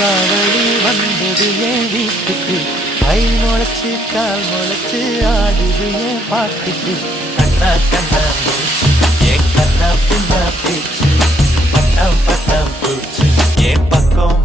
தீபாவளி வந்தது என் வீட்டுக்கு கை முளைச்சு கால் முளைச்சு ஆடுது என் பாட்டுக்கு கண்ணா கண்ணா மூச்சு என் கண்ணா பின்னா பேச்சு பட்டம் பட்டம் பூச்சு என் பக்கம்